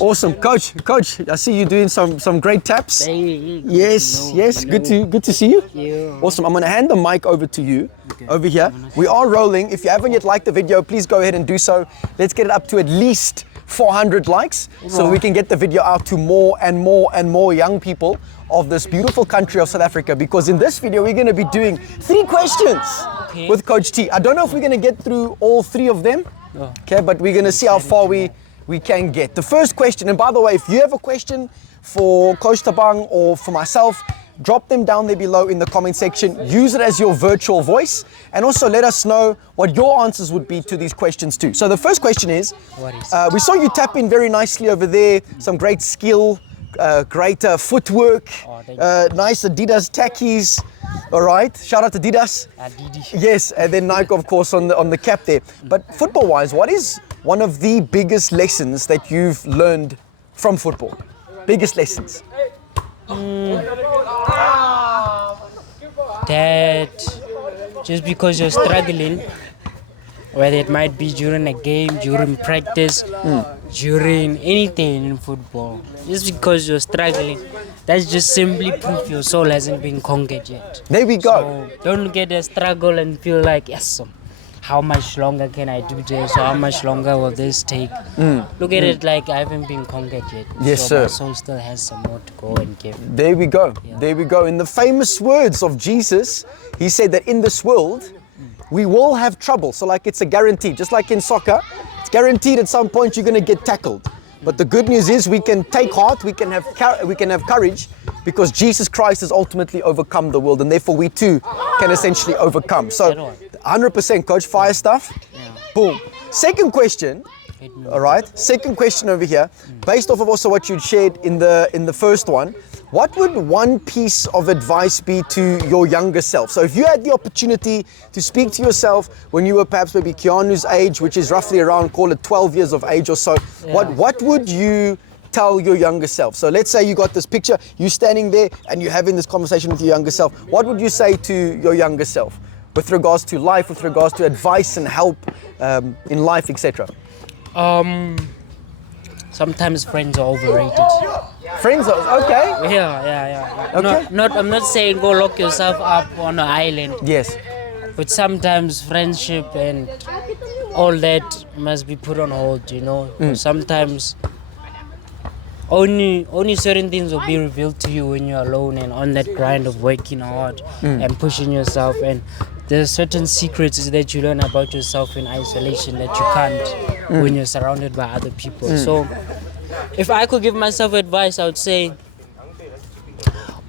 Awesome, coach. I see you doing some great taps. Yes. Good to see you. Awesome. I'm gonna hand the mic over to you. Over here. We are rolling. If you haven't yet liked the video, please go ahead and do so. Let's get it up to at least 400 likes so we can get the video out to more and more young people of this beautiful country of South Africa, because in this video we're going to be doing 3 questions with Coach T. I don't know if we're going to get through all 3 of them, okay, but we're going to see how far we can get. The first question, and by the way, if you have a question for Coach Tabang or for myself, drop them down there below in the comment section. Use it as your virtual voice, and also let us know what your answers would be to these questions too. So the first question is, we saw you tap in very nicely over there, some great skill, great footwork, nice Adidas tackies. All right, shout out to Adidas. Yes, and then Nike of course on the cap there. But football wise, what is one of the biggest lessons that you've learned from football? Biggest lessons? That just because you're struggling, whether it might be during a game, during practice, during anything in football, just because you're struggling, that's just simply proof your soul hasn't been conquered yet. There we go. So don't get a struggle and feel like, yes, how much longer can I do this, or how much longer will this take? Look at it like I haven't been conquered yet. Yes, so sir. My soul still has some more to go and give. There we go. There we go. In the famous words of Jesus, he said that in this world, we will have trouble. So like it's a guarantee, just like in soccer, it's guaranteed at some point you're going to get tackled. But the good news is we can take heart, we can have courage, because Jesus Christ has ultimately overcome the world, and therefore we too can essentially overcome. So 100% coach, fire stuff. Boom. Second question. All right. Second question over here, based off of also what you shared in the first one. What would one piece of advice be to your younger self? So if you had the opportunity to speak to yourself when you were perhaps maybe Keanu's age, which is roughly around, call it 12 years of age or so, what would you tell your younger self? So let's say you got this picture, you standing there and you're having this conversation with your younger self. What would you say to your younger self with regards to life, with regards to advice and help in life, etc.? Sometimes friends are overrated. Friends are okay. Yeah. Okay. I'm not saying go lock yourself up on an island. Yes. But sometimes friendship and all that must be put on hold, you know. Sometimes only certain things will be revealed to you when you're alone and on that grind of working hard and pushing yourself. And there's certain secrets that you learn about yourself in isolation that you can't when you're surrounded by other people. So if I could give myself advice, I would say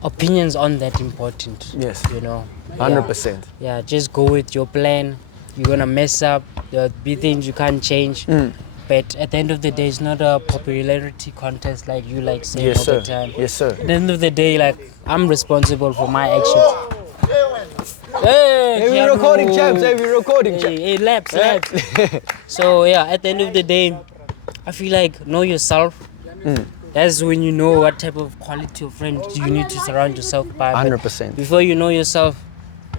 opinions aren't that important. Yes. You know. 100%. Yeah, just go with your plan. You're gonna mess up. There'll be things you can't change. But at the end of the day, it's not a popularity contest like you like saying all the time. Yes, sir. At the end of the day, like, I'm responsible for my actions. Hey, we're recording, champs. We're recording, champs. Hey, laps. So yeah, at the end of the day, I feel like know yourself. That's when you know what type of quality of friend you need to surround yourself by. 100%. Before you know yourself,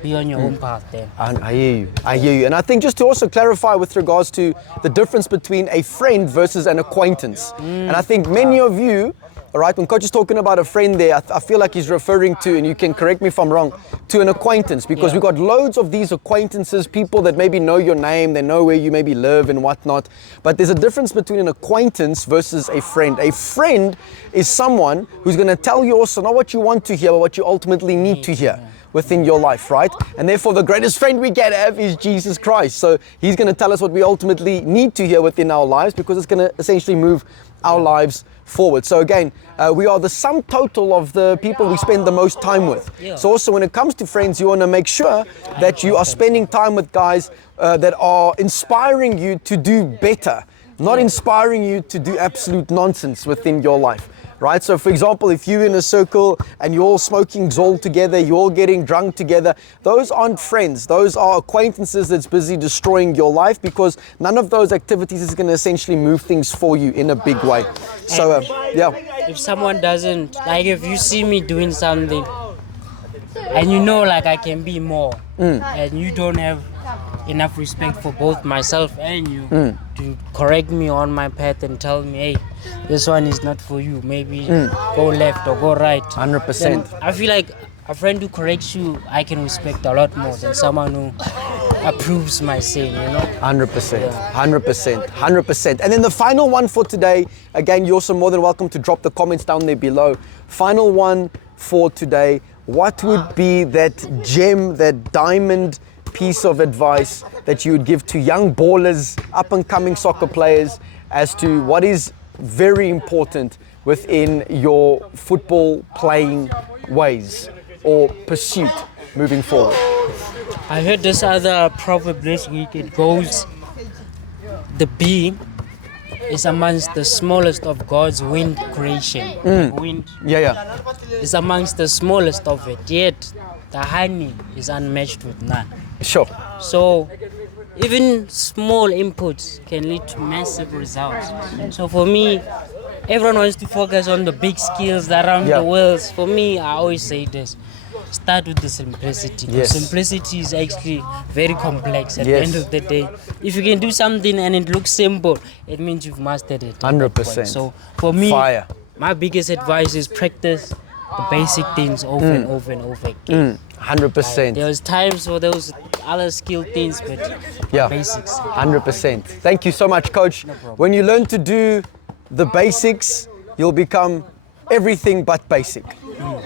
be on your own path there. I hear you. And I think just to also clarify with regards to the difference between a friend versus an acquaintance. And I think many of you, all right, when coach is talking about a friend there, I feel like he's referring to, and you can correct me if I'm wrong, to an acquaintance, because we've got loads of these acquaintances, people that maybe know your name, they know where you maybe live and whatnot. But there's a difference between an acquaintance versus a friend. A friend is someone who's going to tell you also not what you want to hear, but what you ultimately need to hear within your life, right? And therefore the greatest friend we can have is Jesus Christ. So he's going to tell us what we ultimately need to hear within our lives, because it's going to essentially move our lives forward. So again, we are the sum total of the people we spend the most time with. So also when it comes to friends, you want to make sure that you are spending time with guys that are inspiring you to do better, not inspiring you to do absolute nonsense within your life. Right? So for example, if you're in a circle and you're all smoking Zol together, you're all getting drunk together, those aren't friends. Those are acquaintances that's busy destroying your life, because none of those activities is going to essentially move things for you in a big way. So if someone doesn't, like if you see me doing something and you know like I can be more and you don't have enough respect for both myself and you to correct me on my path and tell me, hey, this one is not for you. Maybe go left or go right. 100%. Then I feel like a friend who corrects you, I can respect a lot more than someone who approves my sin, 100%, 100%, 100%. And then the final one for today, again, you're also more than welcome to drop the comments down there below. Final one for today, what would be that gem, that diamond piece of advice that you would give to young ballers, up and coming soccer players, as to what is very important within your football playing ways or pursuit moving forward? I heard this other proverb this week. It goes, the bee is amongst the smallest of God's wind creation. Wind is amongst the smallest of it, yet the honey is unmatched with none. Sure. So even small inputs can lead to massive results. So for me, everyone wants to focus on the big skills around the world. For me, I always say this. Start with the simplicity. Yes. Simplicity is actually very complex at the end of the day. If you can do something and it looks simple, it means you've mastered it. 100%. So for me, fire. My biggest advice is practice the basic things over and over and over again. 100%. There's times for those other skill things, but basics. 100%. Thank you so much, Coach. When you learn to do the basics, you'll become everything but basic.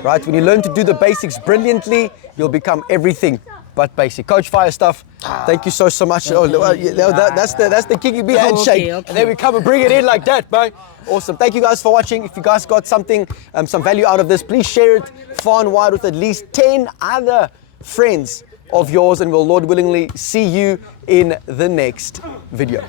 Right? When you learn to do the basics brilliantly, you'll become everything but basic. Coach, fire stuff. Thank you so much. That's the KINGinme handshake. Okay. And then we come and bring it in like that, bro. Awesome. Thank you guys for watching. If you guys got something, some value out of this, please share it far and wide with at least 10 other friends of yours, and we'll, Lord willingly, see you in the next video.